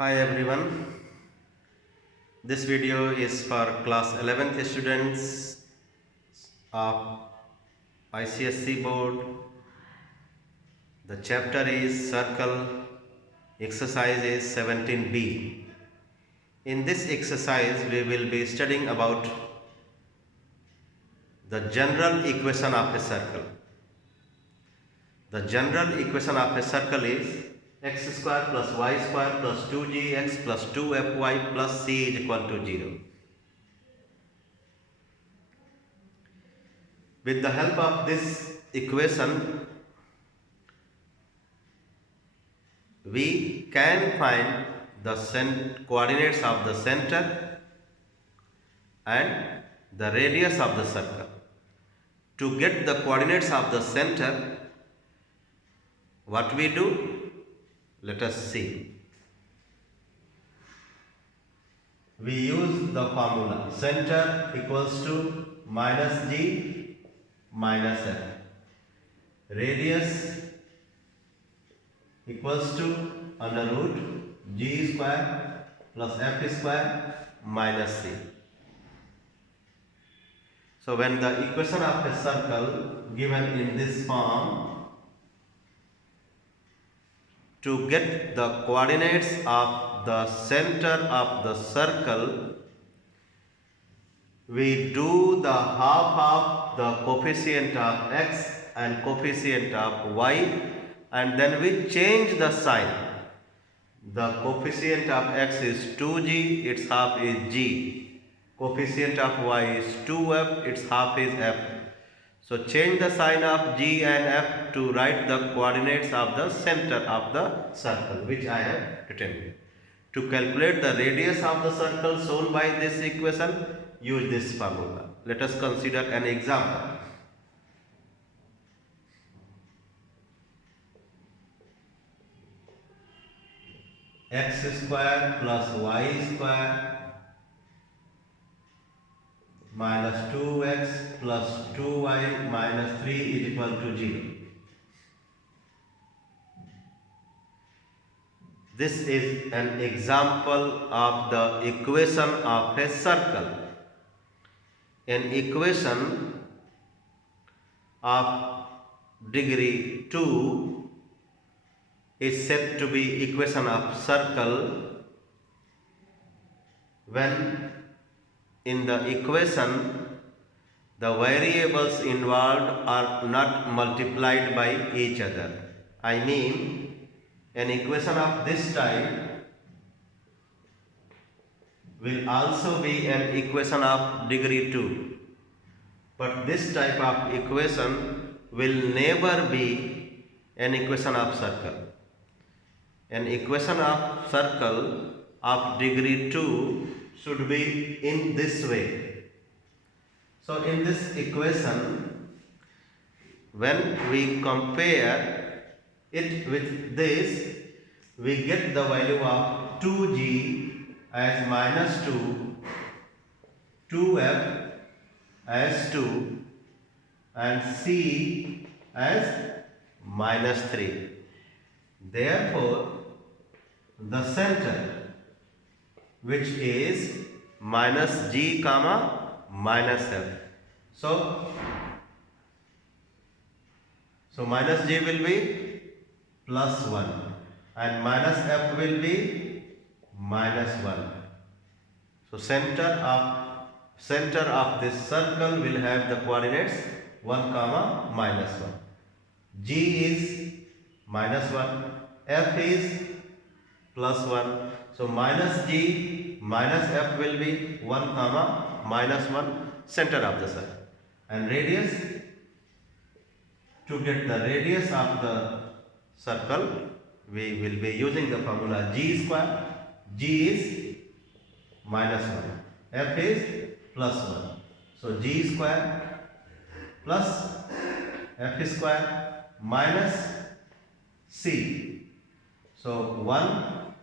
Hi everyone, this video is for class 11th students of ICSC board. The chapter is circle, exercise is 17b. In this exercise we will be studying about the general equation of a circle. The general equation of a circle is x square plus y square plus 2gx plus 2fy plus c is equal to 0. With the help of this equation, we can find the coordinates of the center and the radius of the circle. To get the coordinates of the center, what we do? Let us see. We use the formula center equals to minus g minus f. Radius equals to under root g square plus f square minus c. So when the equation of a circle given in this form, to get the coordinates of the center of the circle, we do the half of the coefficient of x and coefficient of y, and then we change the sign. The coefficient of x is 2g, its half is g. Coefficient of y is 2f, its half is f. So change the sign of g and f to write the coordinates of the center of the circle, which I have written here. To calculate the radius of the circle shown by this equation, use this formula. Let us consider an example. X square plus y square minus 2x plus 2y minus 3 is equal to 0. This is an example of the equation of a circle. An equation of degree 2 is said to be equation of circle when in the equation the variables involved are not multiplied by each other. I mean, an equation of this type will also be an equation of degree 2, but this type of equation will never be an equation of circle. An equation of circle of degree 2 should be in this way. So in this equation, when we compare it with this, we get the value of 2g as minus 2, 2f as 2 and c as minus 3. Therefore, the center, which is minus g comma minus f. So minus g will be plus 1 and minus f will be minus 1. So center of this circle will have the coordinates 1 comma minus 1. G is minus 1, f is plus 1. So minus g minus f will be 1 comma minus 1, center of the circle. And radius, to get the radius of the circle, we will be using the formula g square. G is minus 1, f is plus 1. So g square plus f square minus c. So 1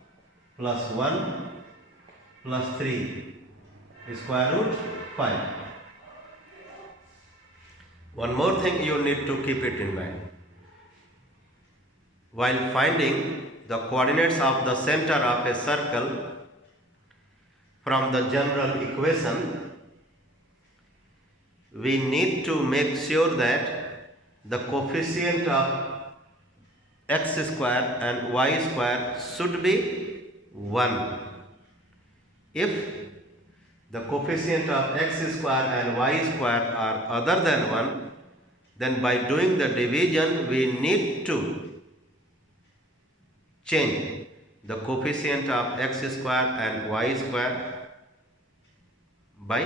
plus 1 plus 3 is square root 5. One more thing you need to keep it in mind. While finding the coordinates of the center of a circle from the general equation, we need to make sure that the coefficient of x square and y square should be 1. If the coefficient of x square and y square are other than 1, then by doing the division we need to change the coefficient of x square and y square by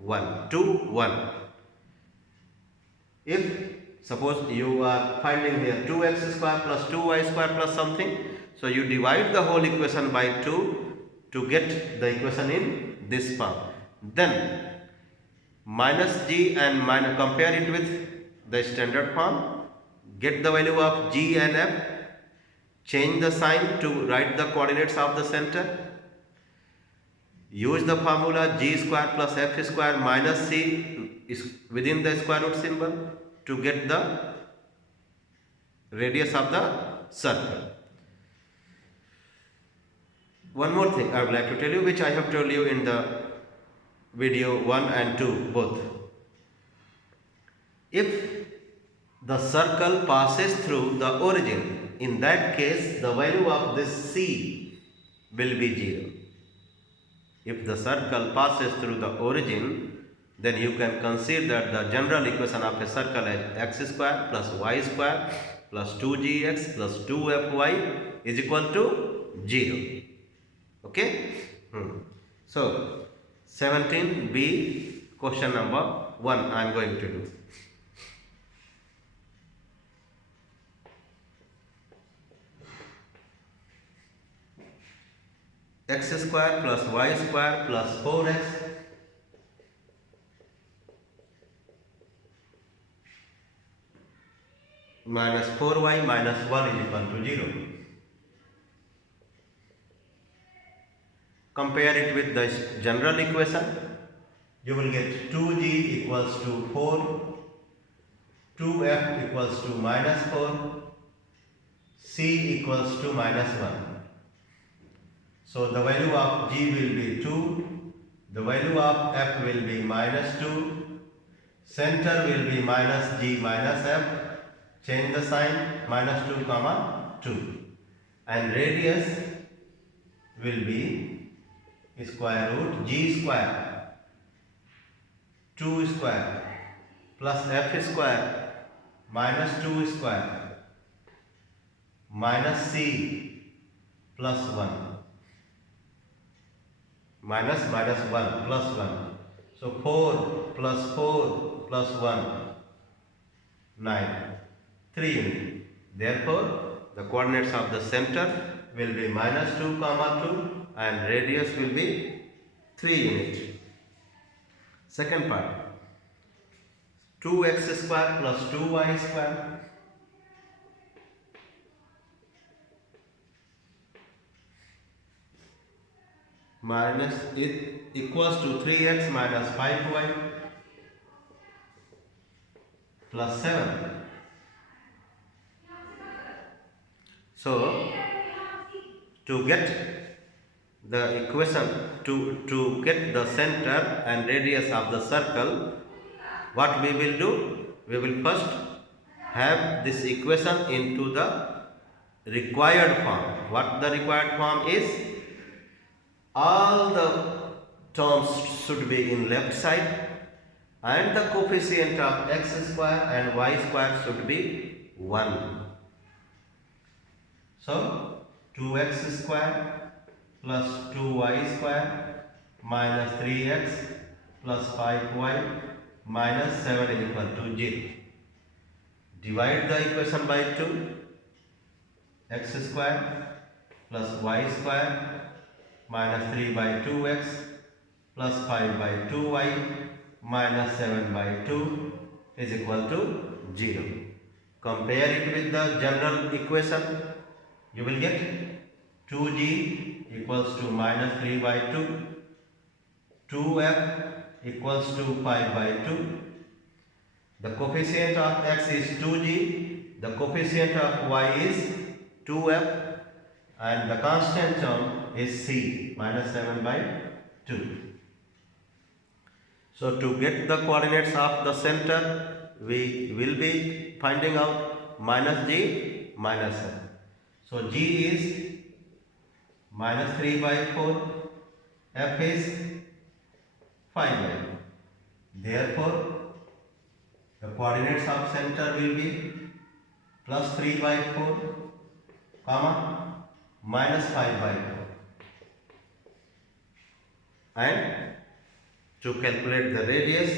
1 to 1. If suppose you are finding here 2x square plus 2y square plus something, so you divide the whole equation by 2 to get the equation in this form. Then minus g and compare it with the standard form, get the value of g and f, change the sign to write the coordinates of the center, use the formula g square plus f square minus c is within the square root symbol to get the radius of the circle. One more thing I would like to tell you, which I have told you in the video 1 and 2 both. If the circle passes through the origin, in that case the value of this c will be 0. If the circle passes through the origin, then you can consider the general equation of a circle as x square plus y square plus 2gx plus 2fy is equal to 0. Okay? So 17b, question number 1 I am going to do. X square plus y square plus 4x minus 4y minus 1 is equal to 0. Compare it with the general equation. You will get 2g equals to 4, 2f equals to minus 4, c equals to minus 1. So the value of g will be 2, the value of f will be minus 2, center will be minus g minus f, change the sign, minus 2 comma 2, and radius will be square root g square 2 square plus f square minus 2 square minus c plus 1 minus 1 plus 1. So 4 plus 4 plus 1 9, 3 unit. Therefore the coordinates of the center will be minus 2 comma 2 and radius will be 3 unit. Second part, 2x square plus 2y square minus it equals to 3x minus 5y plus 7. So to get the equation, to get the center and radius of the circle, what we will do? We will first have this equation into the required form. What the required form is? All the terms should be in left side and the coefficient of x square and y square should be 1. So 2x square plus 2y square minus 3x plus 5y minus 7 is equal to 0. Divide the equation by 2. X square plus y square minus 3 by 2x plus 5 by 2y minus 7 by 2 is equal to 0. Compare it with the general equation. You will get 2g equals to minus 3 by 2, 2f equals to 5 by 2. The coefficient of x is 2g, the coefficient of y is 2f, and the constant term is c, minus 7 by 2. So to get the coordinates of the center, we will be finding out minus g minus 7. So g is minus 3 by 4, f is 5 by 4. Therefore, the coordinates of center will be plus 3 by 4, comma, minus 5 by 4. And to calculate the radius,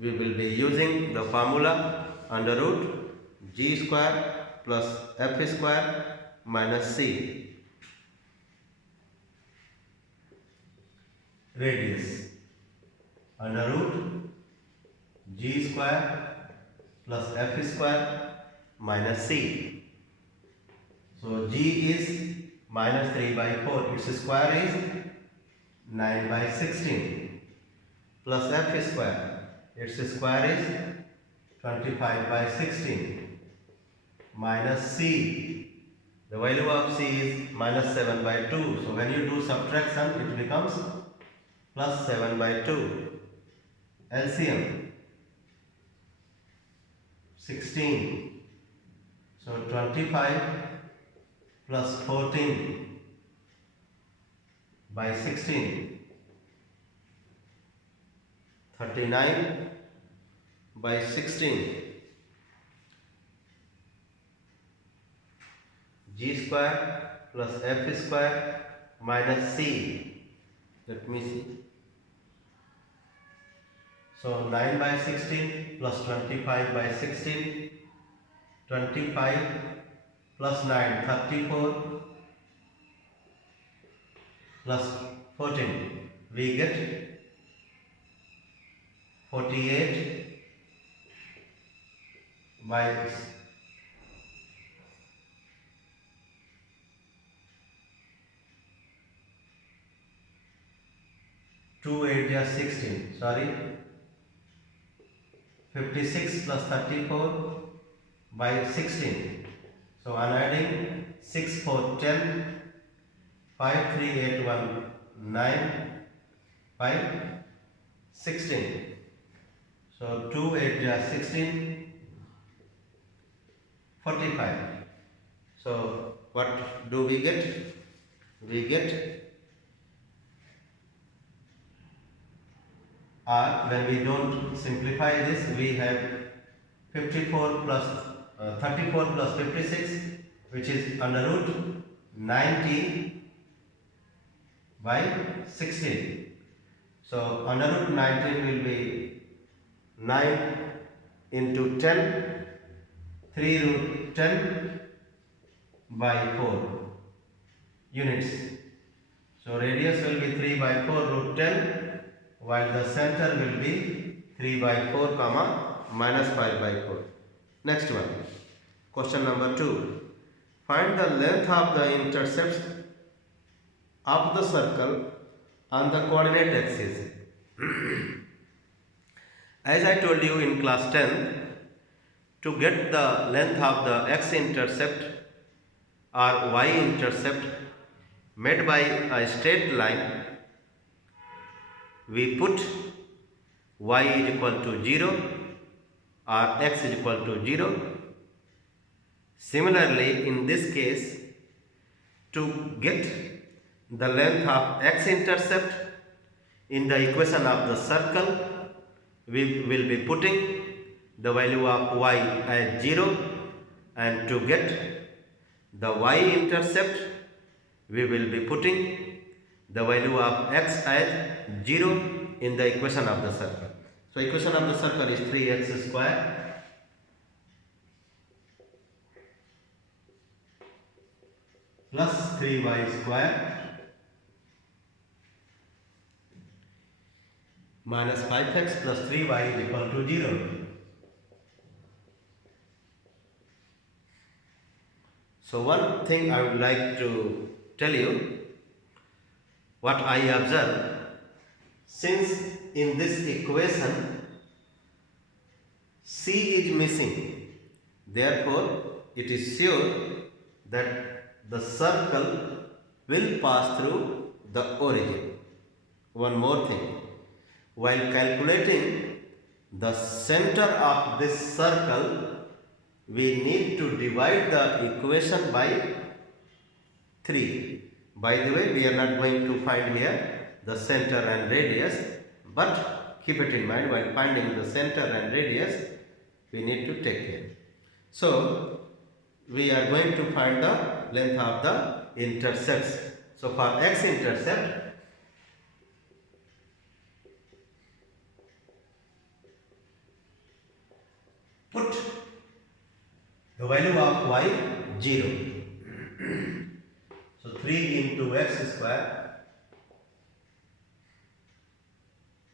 we will be using the formula under root g square plus f square minus c. Radius under root g square plus f square minus c. So g is minus 3 by 4, its square is 9 by 16, plus f square, its square is 25 by 16, minus c. The value of c is minus 7 by 2. So when you do subtraction, it becomes plus 7 by 2. LCM 16. So 25 plus 14 by 16, 39 by 16. G square plus f square minus c. Let me see. So 9 by 16 plus 25 by 16, 25 plus 9, 34 plus 14, we get 48 by 2 8 is 16, sorry, 56 plus 34 by 16. So I am adding 6 4 10, 5 3 8 1 9 by 16. So 2 8 is 16, 45. So what do we get? We get when we don't simplify this, we have 54 plus 34 plus 56, which is under root 90 by 16. So under root 19 will be 9 into 10, 3 root 10 by 4 units. So radius will be 3 by 4 root 10, while the center will be 3 by 4 comma minus 5 by 4. Next one, question number 2. Find the length of the intercepts of the circle on the coordinate axis. As I told you in class 10, to get the length of the x-intercept or y-intercept made by a straight line, we put y is equal to 0 or x is equal to 0. Similarly, in this case, to get the length of x-intercept in the equation of the circle, we will be putting the value of y as 0, and to get the y-intercept, we will be putting the value of x as 0 in the equation of the circle. So equation of the circle is 3x square plus 3y square minus 5x plus 3y is equal to 0. So one thing I would like to tell you, what I observe, since in this equation c is missing, therefore it is sure that the circle will pass through the origin. One more thing, while calculating the center of this circle, we need to divide the equation by 3. By the way, we are not going to find here the center and radius, but keep it in mind, while finding the center and radius, we need to take care. So, we are going to find the length of the intercepts. So, for x-intercept, put the value of y 0. So 3 into x square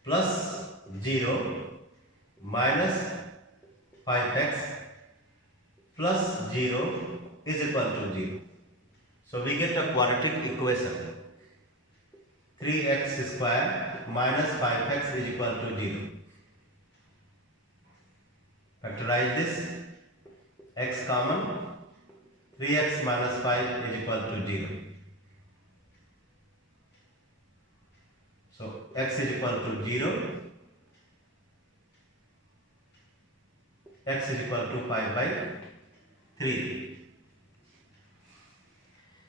plus 0 minus 5x plus 0 is equal to 0. So we get a quadratic equation. 3x square minus 5x is equal to 0. Factorize this. X common. 3x minus 5 is equal to 0. So x is equal to 0. X is equal to 5 by 3.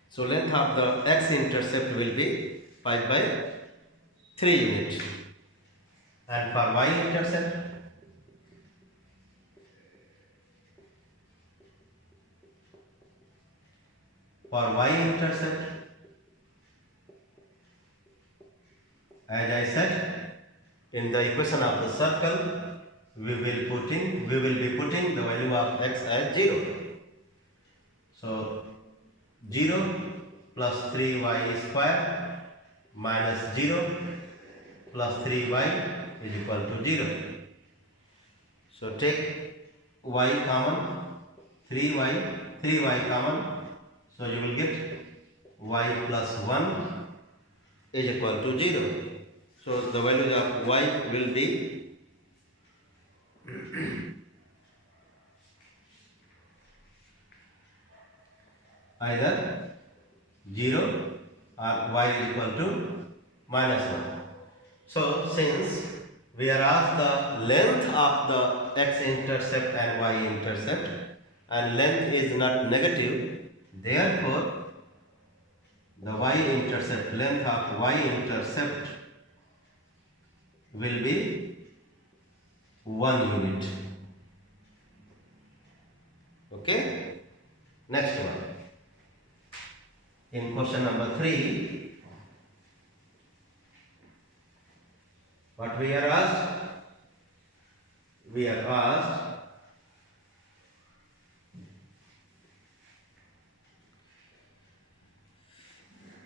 So length of the x-intercept will be 5 by 3 units. And for y-intercept, as I said, in the equation of the circle, we will be putting the value of x as 0. So 0 plus 3y square minus 0 plus 3y is equal to 0. So take y common, 3y common, so you will get y plus 1 is equal to 0. So the value of y will be either 0 or y is equal to minus 1. So since we are asked the length of the x-intercept and y-intercept, and length is not negative, therefore the y-intercept, length of y-intercept will be 1 unit. Okay? Next one. In question number 3, what we are asked? We are asked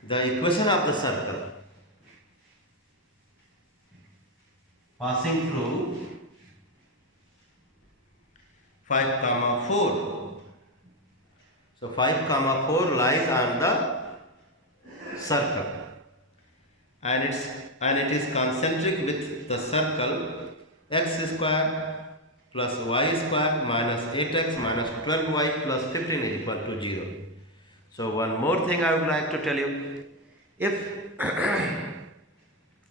the equation of the circle passing through 5, 4. So 5, 4 lies on the circle, and it is concentric with the circle x square plus y square minus 8x minus 12y plus 15 is equal to 0. So one more thing I would like to tell you, if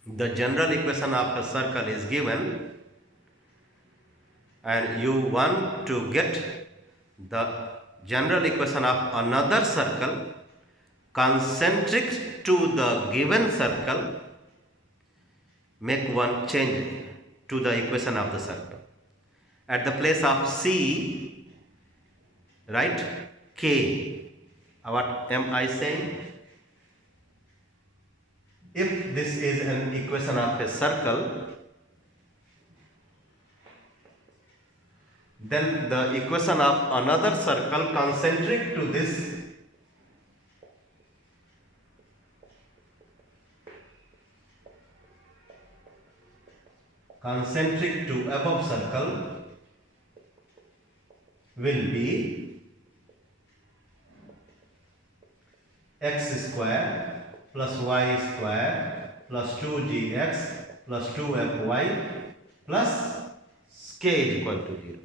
the general equation of a circle is given and you want to get the general equation of another circle concentric to the given circle, make one change to the equation of the circle. At the place of C, write K. What am I saying? If this is an equation of a circle, then the equation of another circle concentric to this concentric to above circle will be x square plus y square plus 2gx plus 2fy plus k is equal to 0.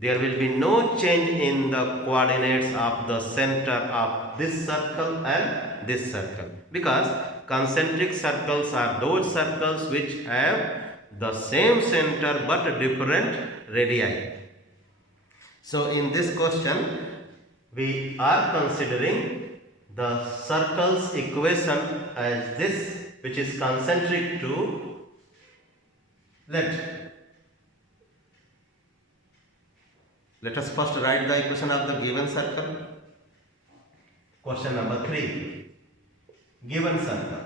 there will be no change in the coordinates of the center of this circle and this circle, because concentric circles are those circles which have the same center but different radii. So in this question we are considering the circle's equation as this, which is concentric to, let us first write the equation of the given circle. Question number 3. Given circle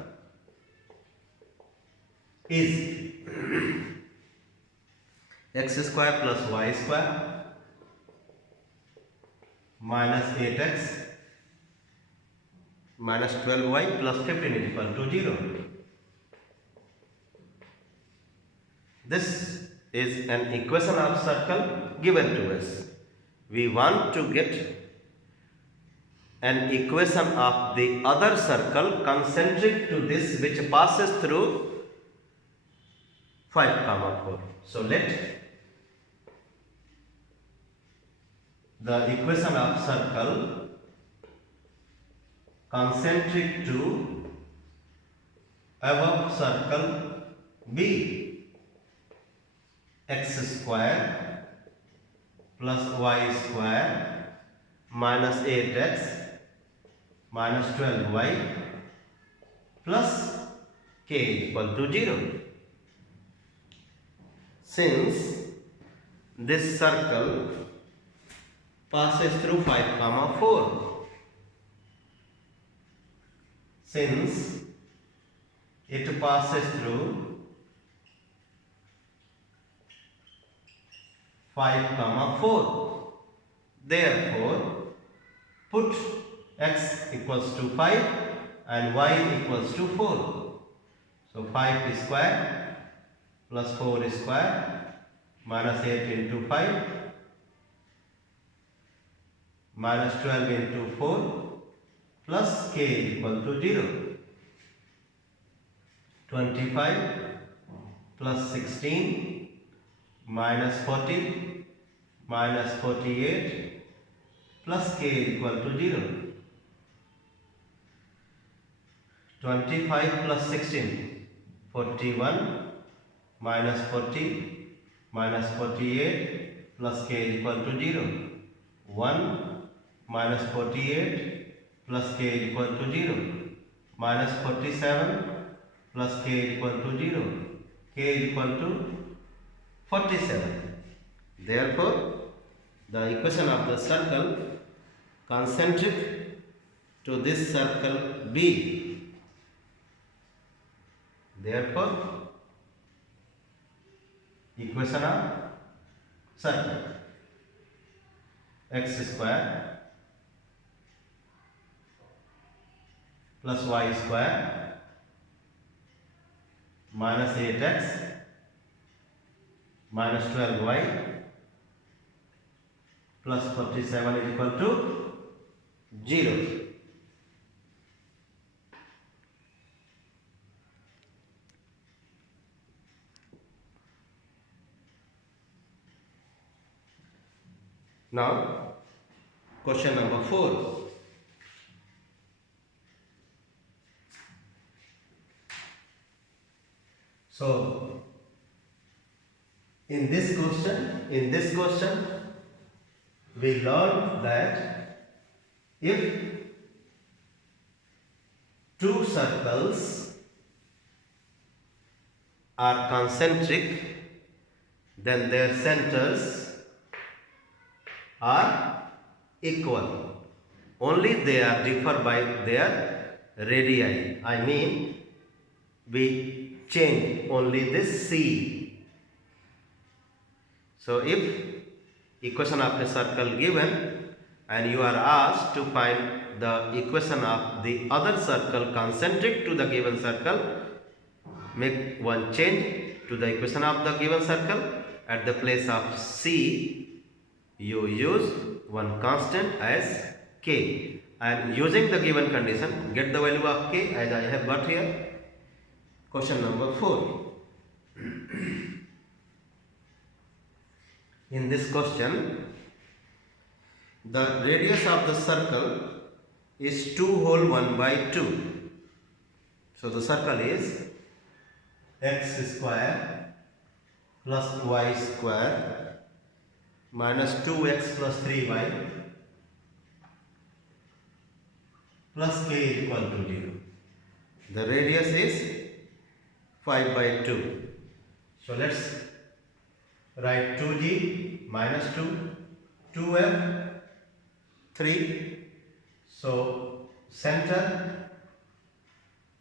is x square plus y square minus 8x minus 12y plus 15 is equal to 0. This is an equation of circle given to us. We want to get an equation of the other circle concentric to this, which passes through 5, 4. So let the equation of circle concentric to above circle be x square plus y square minus 8x minus 12y plus k equal to 0. Since this circle passes through 5, 4, since it passes through 5, 4, therefore put x equals to 5 and y equals to 4. So 5 square plus 4 square minus 8 into 5 minus 12 into 4 plus k equal to 0. 25 plus 16 minus 40 minus 48 plus k equal to 0. 25 plus 16, 41 minus 40 minus 48 plus k equal to 0. 1 minus 48 plus k equal to 0. Minus 47 plus k equal to 0. K equal to 47. Therefore, the equation of the circle concentric to this circle B. Therefore, equation of circle x square plus y square minus 8x minus 12y plus 47 is equal to 0. Now, question number 4. So, in this question, we learned that if two circles are concentric, then their centers are equal. Only they are differ by their radii. I mean, we change only this C. So if equation of a circle given and you are asked to find the equation of the other circle concentric to the given circle, make one change to the equation of the given circle. At the place of C, you use one constant as K. And using the given condition, get the value of K as I have got here. Question number 4. in this question, the radius of the circle is 2 whole 1 by 2. So the circle is x square plus y square minus 2x plus 3y plus k is equal to 0. The radius is 5 by 2. So let's write 2g minus 2, 2f, 3. So center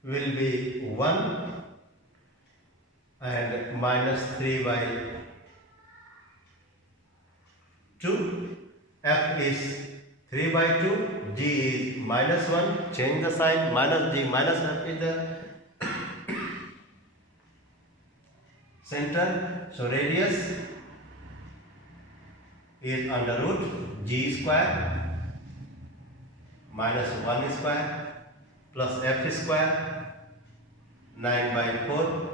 will be 1 and minus 3 by 2. F is 3 by 2, G is minus 1, change the sign, minus G minus F is the center. So radius is under root G square minus 1 square plus F square 9 by 4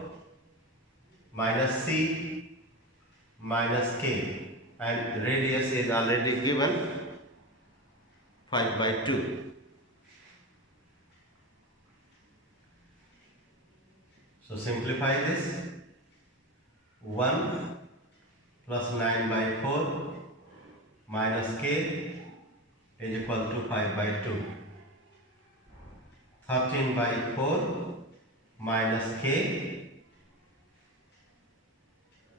minus C minus K, and radius is already given 5 by 2. So simplify this. 1 plus 9 by 4 minus K is equal to 5 by 2. 13 by 4 minus K,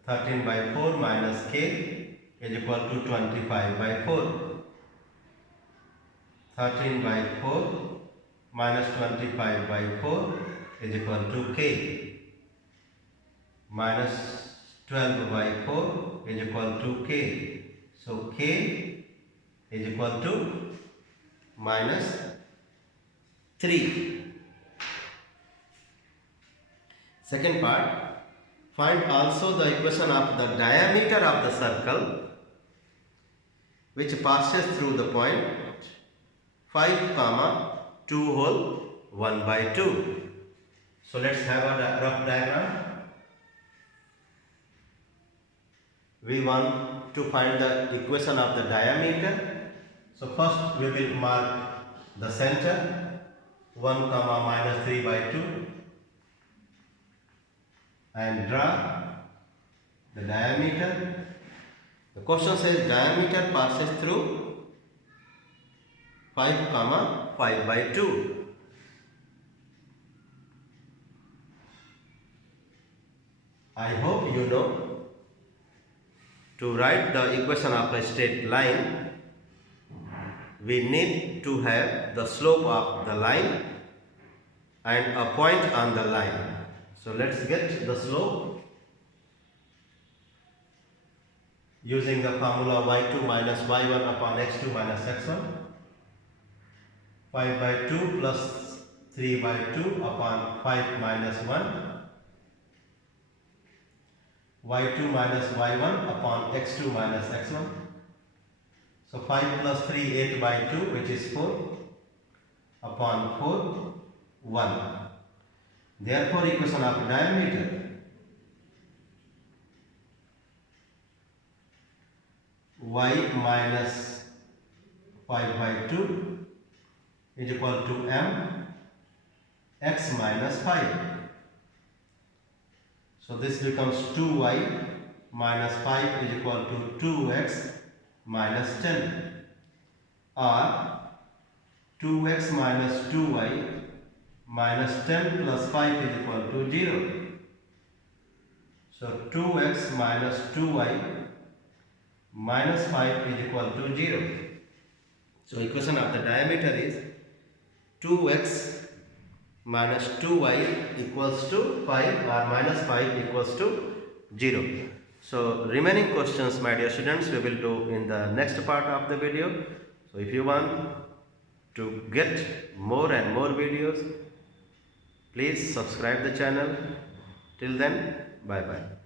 13 by 4 minus K is equal to 25 by 4. 13 by 4 minus 25 by 4 is equal to K. Minus 12 by 4 is equal to K. So K is equal to minus 3. Second part, find also the equation of the diameter of the circle which passes through the point 5 comma 2 whole 1 by 2. So let's have a rough diagram. We want to find the equation of the diameter. So first we will mark the center 1 comma minus 3 by 2 and draw the diameter. The question says diameter passes through 5 comma 5 by 2. I hope you know, to write the equation of a straight line, we need to have the slope of the line and a point on the line. So let's get the slope using the formula y2 minus y1 upon x2 minus x1. 5 by 2 plus 3 by 2 upon 5 minus 1. y2 minus y1 upon x2 minus x1. So 5 plus 3, 8 by 2, which is 4 upon 4, 1. Therefore, equation of diameter y minus 5 by 2 is equal to m x minus 5. So this becomes 2y minus 5 is equal to 2x minus 10, or 2x minus 2y minus 10 plus 5 is equal to 0. So 2x minus 2y minus 5 is equal to 0. So equation of the diameter is 2x minus 2y equals to 5 or minus 5 equals to 0. So remaining questions, my dear students, we will do in the next part of the video. So if you want to get more and more videos, please subscribe the channel. Till then, bye bye.